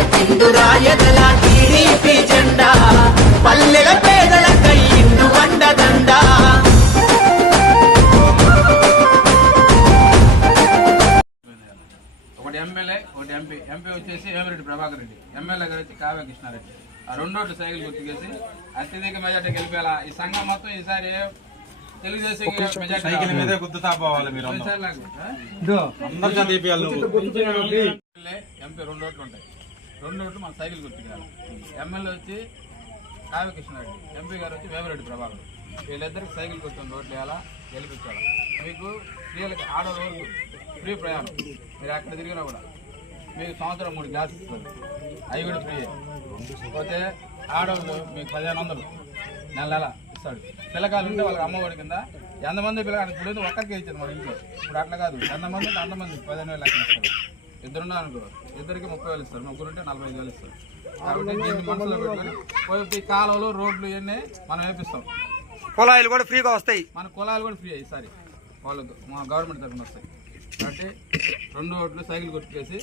ఎత్తిండు రాయదల TDP జెండా పల్లెల పేదల కయ్యిండు వండదండ. ఒకటి ఎమ్మెల్యే ఒకటి ఎంపీ. ఎంపీ వచ్చేసి వేమిరెడ్డి ప్రభాకర్ రెడ్డి. ఎమ్మెల్యే గారు వచ్చి కావ్య కృష్ణారెడ్డి. ఆ రెండోటి సైకిల్ గుర్తుకేసి అత్యధిక మెజార్టీ గెలిపేలా ఈ సంఘం మొత్తం ఈసారి సైకిల్ మీదే గుద్దుతా పోవాలి మీరు అందరూ. నువ్వు. ఎంపీ రెండు ఉంటాయి. రెండు ఓట్లు మన సైకిల్ గుర్తుకురాలి ఎమ్మెల్యే వచ్చి కావ్య కృష్ణారెడ్డి ఎంపీ గారు వచ్చి వేమిరెడ్డి ప్రభాకర్. వీళ్ళిద్దరికి సైకిల్ గుర్తుంది ఓట్లు వేయాలా గెలిపించాలా. మీకు స్త్రీలకు ఆడవాళ్ళ వరకు ఫ్రీ ప్రయాణం. మీరు ఎక్కడ తిరిగినా కూడా. మీకు సంవత్సరం మూడు గ్లాసులు ఇస్తారు అవి కూడా ఫ్రీ పోతే ఆడవాళ్ళు మీకు పదిహేను వందలు నెల నెల ఇస్తాడు. పిల్లకాయలు ఉంటే వాళ్ళకి అమ్మఒడి కింద ఎంతమంది పిల్లకాయలు? ఇప్పుడు ఒక్కరికి ఇచ్చారు మన ఇంట్లో. ఇప్పుడు అట్లా కాదు. ఎంతమంది ఉంటే అంతమంది పదిహేను వేలు లెక్కన ఇస్తారు ఇద్దరున్నారు అనుకో. ఇద్దరికి ముప్పై వేలు ఇస్తారు. ముగ్గురు ఉంటే నలభై ఐదు వేలు ఇస్తారు. కాబట్టి దీన్ని మనసులో పెట్టుకొని పోయి కాలువలు రోడ్లు ఇవన్నీ మనం వేపిస్తాం. కుళాయిలు కూడా ఫ్రీగా వస్తాయి. మన కులాలు కూడా ఫ్రీ ఈసారి వాళ్ళకు మా గవర్నమెంట్ తరఫున వస్తాయి. కాబట్టి రెండు ఓట్లు సైకిల్ కొట్టుకేసి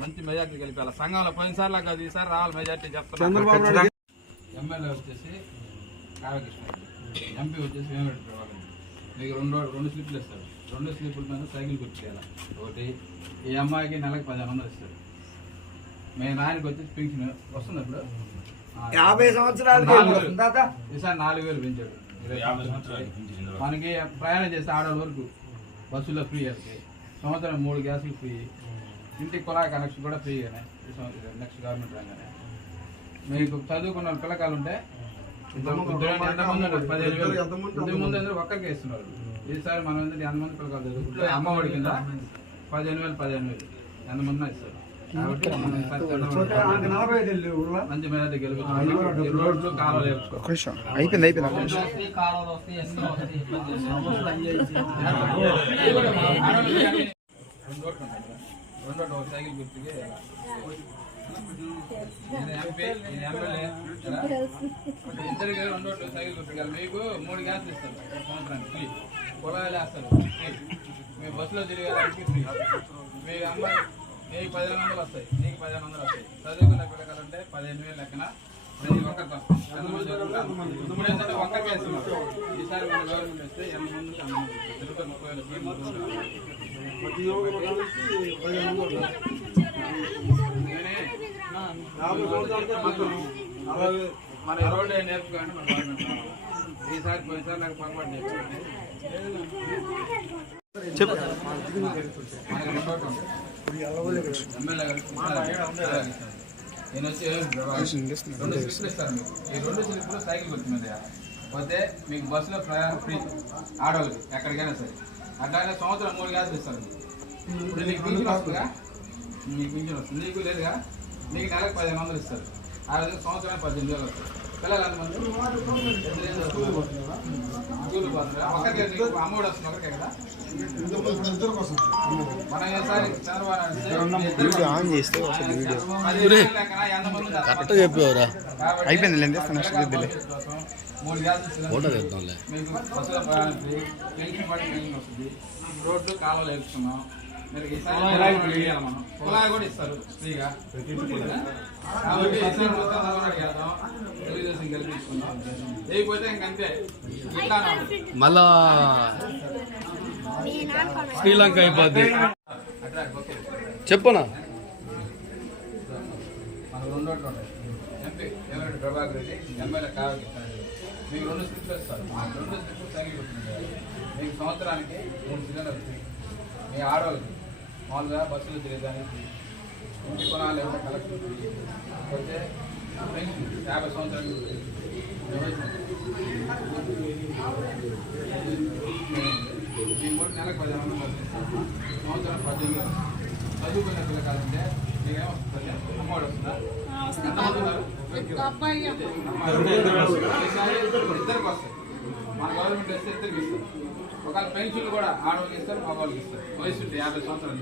మంచి మెజార్టీ గెలిపాలి. సంఘంలో పోయినసారి కాదు ఈసారి రావాలి మెజార్టీ చెప్తాను ఎమ్మెల్యే వచ్చేసి కావ్యకృష్ణ ఎంపీ వచ్చేసి వేమిరెడ్డి ప్రభాకర్. మీకు రెండు రెండు స్లిప్లు ఇస్తారు. రెండు స్లిప్ల మీద సైకిల్ గుర్తుకేయాలి ఒకటి ఈ అమ్మాయికి నెలకు పదిహేను వందలు ఇస్తారు. మీ నాయనకి వచ్చేసి పింఛన్ వస్తుంది ఇప్పుడు యాభై సంవత్సరాలు నాలుగు వేలు. ఈసారి నాలుగు వేలు పెంచాడు. మనకి ప్రయాణం చేసే ఆడవాళ్ళ వరకు బస్సులో ఫ్రీ వెళ్తాయి సంవత్సరం మూడు గ్యాసులు ఫ్రీ. ఇంటికి కుళాయి కనెక్షన్ కూడా ఫ్రీగానే నెక్స్ట్ గవర్నమెంట్ రాగానే. మీకు చదువుకున్న వాళ్ళ పిల్లకాయలు ఉంటే ఉన్నారు? పదిహేను వేలు. ఇంతకు ముందు అందరూ ఒక్కరికే ఇస్తున్నారు. ఈసారి మనం ఏంటంటే ఎంతమంది పిల్లకాయలు చదువుకుంటే అమ్మఒడి కింద పదిహేను వేలు పదిహేను వేలు ఇస్తారు కాబట్టి మనం ఈసారి మంచి మీద గెలుపుతాం రోడ్లు కాలువలు వేసుకో అయిపోయింది అయిపోయింది రెండు సైకిల్ గుర్తుకి ఇద్దరు ఎంపీ, ఈయన సైకిల్ గుర్తుకి మీకు మూడు గ్యాస్ ఇస్తారు సంవత్సరానికి ఫ్రీ పొలాలు వేస్తారు ఫ్రీ మీ బస్సులో తిరిగేదానికి ఫ్రీ మీ అమ్మాయి నీకు పదిహేను వందలు వస్తాయి నీకు పదిహేను వందలు వస్తాయి చదువుకున్న పిల్లకాలంటే పదిహేను వేలు లెక్కన ప్రతి ఒక్కరికి వస్తాయి. ఎంతమంది ఇప్పుడు ఏంటంటే ఒక్కరికి వేస్తున్నారు ఈసారి మన గవర్నమెంట్ వస్తే ఎంతమంది మంది తిరుగుతారు ముప్పై వేల ఫ్రీ నేనే మన గవర్నమెంట్ రావాలి. ఈసారి పోయినసారి నాకు పొరపాటు నేర్చుకోండి చెప్పు రెండు. నేను వచ్చి ఇస్తాను మీకు ఈ రెండు సైకిల్. పోతే మీకు బస్సులో ప్రయాణం ఫ్రీ ఆడవాళ్ళకి ఎక్కడికైనా సరే అట్లాగే సంవత్సరం మూడు గ్యాసులు ఇస్తారు మీకు. పింఛన్ నీకు పింఛన్ వస్తుంది నీకు లేదుగా? నీకు నెలకు పదిహేను వందలు ఇస్తారు. ఆ విధంగా సంవత్సరానికి పద్దెనిమిది వేలు వస్తాయి. పిల్లలు ఎంతమంది? స్కూల్ పోతున్నారా? ఒకరికి నీకు అమ్మఒడి వస్తుంది ఒకరికే కదా? మనం ఈసారి చంద్రబాబు నాయుడు వస్తే ఆన్ చేస్తే కరెక్ట్ చెప్పేవరా అయిపోయింది నెక్స్ట్ దిద్దులే ఫోటో తెద్దాంలే. మీకు బస్సులో రోడ్లు కాలువలు వేసుకున్నాం మీరు ఈసారి కుళాయి కూడా మనం. ఇస్తారు. ఫ్రీగా? కాబట్టి మొత్తం తెలుగుదేశం గెలిపించుకుందాం లేకపోతే ఇంకంతే ఇట్లా మళ్ళా శ్రీలంక అయిపోద్ది. చెప్పునా? ఎంపీ ప్రభాకర్ రెడ్డి ఎమ్మెల్యే కావాలి మీకు రెండు స్లిప్లు ఇస్తారు. రెండు స్లిప్లు మీకు సంవత్సరానికి మూడు సిలిండర్లు ఫ్రీ మీ ఆడవాళ్ళకి మామూలుగా బస్సులు తిరిగేదానికి ఫ్రీ ఇంటి కొనాలి ఎవరైనా కలెక్షన్ ఫ్రీ పోతే పెన్షన్ యాభై సంవత్సరాలు ఫ్రీ ఈ మూడు నెలకు పదిహేను వందలు వస్తుంది. సంవత్సరం పద్దెనిమిది చదువుకునే పిల్లకాలంటే మీకేం వస్తుంది? అమ్మఒడి వస్తుందా? ఎంతమంది ఉన్నారు? ఈసారి ఇద్దరికి వస్తాయి మన గవర్నమెంట్ వస్తే ఇద్దరికి ఇస్తారు ఒకవేళ పెన్షన్లు కూడా ఆడవాళ్ళకి ఇస్తారు మగవాళ్ళకి ఇస్తారు. వయసు ఉంటే యాభై సంవత్సరాలు.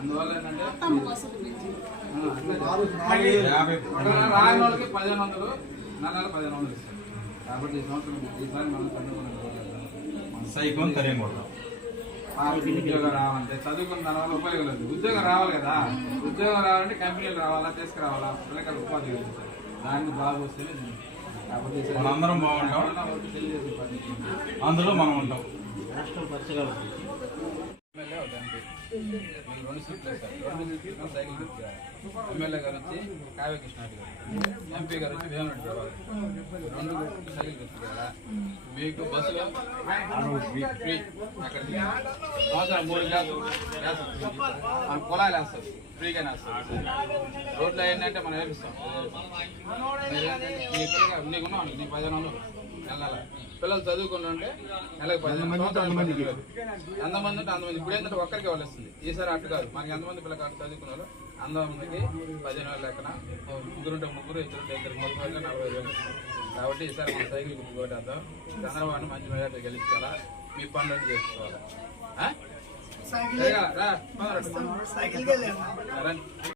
అందువల్ల ఏంటంటే రాని వాళ్ళకి పదిహేను వందలు నెల నెల పదిహేను వందలు ఇస్తారు. కాబట్టి ఈ సంవత్సరం ఈసారి మనం పండుగ సైకోన్ కరేం కొడతాం. ఉద్యోగం రావాలంటే చదువుకున్న దానివల్ల ఉపయోగం లేదు. ఉద్యోగం రావాలి కదా. ఉద్యోగం రావాలంటే కంపెనీలు రావాలా తీసుకురావాలా? పిల్లకాయలు ఉపాధి కలిగించాలి దాన్ని బాగా వస్తేనే. కాబట్టి మనందరం బాగుంటాం. అందులో మనం ఉంటాం. ఎమ్మెల్యే ఒక రెండు సీట్లు రెండు సీట్లు సైకిల్ ఎమ్మెల్యే గారు వచ్చి కావ్య కృష్ణారెడ్డి గారు ఎంపీ గారు వచ్చి భీమరెడ్డి ప్రభాకర్ రెండు సైకిల్ గుర్తురాలా మీకు బస్సులో ఫ్రీ. అక్కడికి సంవత్సరం మూడు గ్లాసులు గ్యాస్ మన కుళాయిలు వేస్తారు. ఫ్రీగానే వేస్తారు. రోడ్లు ఏంటంటే మనం వేపిస్తాం మీరు ఏంటంటే మీ పిల్లగా పిల్లలు చదువుకుని ఉంటే నెలకు పదిహేను వేలు. ఎంతమంది ఉంటే అంతమంది. ఇప్పుడు ఏంటంటే ఒక్కరికి వాళ్ళు వస్తుంది ఈసారి అట్టు కాదు. మనకి ఎంతమంది పిల్లలు చదువుకున్నారు అంతమందికి పదిహేను వేల లెక్కన ముగ్గురుంటే ముగ్గురు ఇద్దరుంటే ఇద్దరు. ముప్పై వేలు నలభై వేలు. కాబట్టి ఈసారి మన సైకిల్ గుర్తు కొట్టేద్దాం. చంద్రబాబు మంచి మెజార్టీ గెలుచుకోవాలా మీ పనులు చేసుకోవాలా.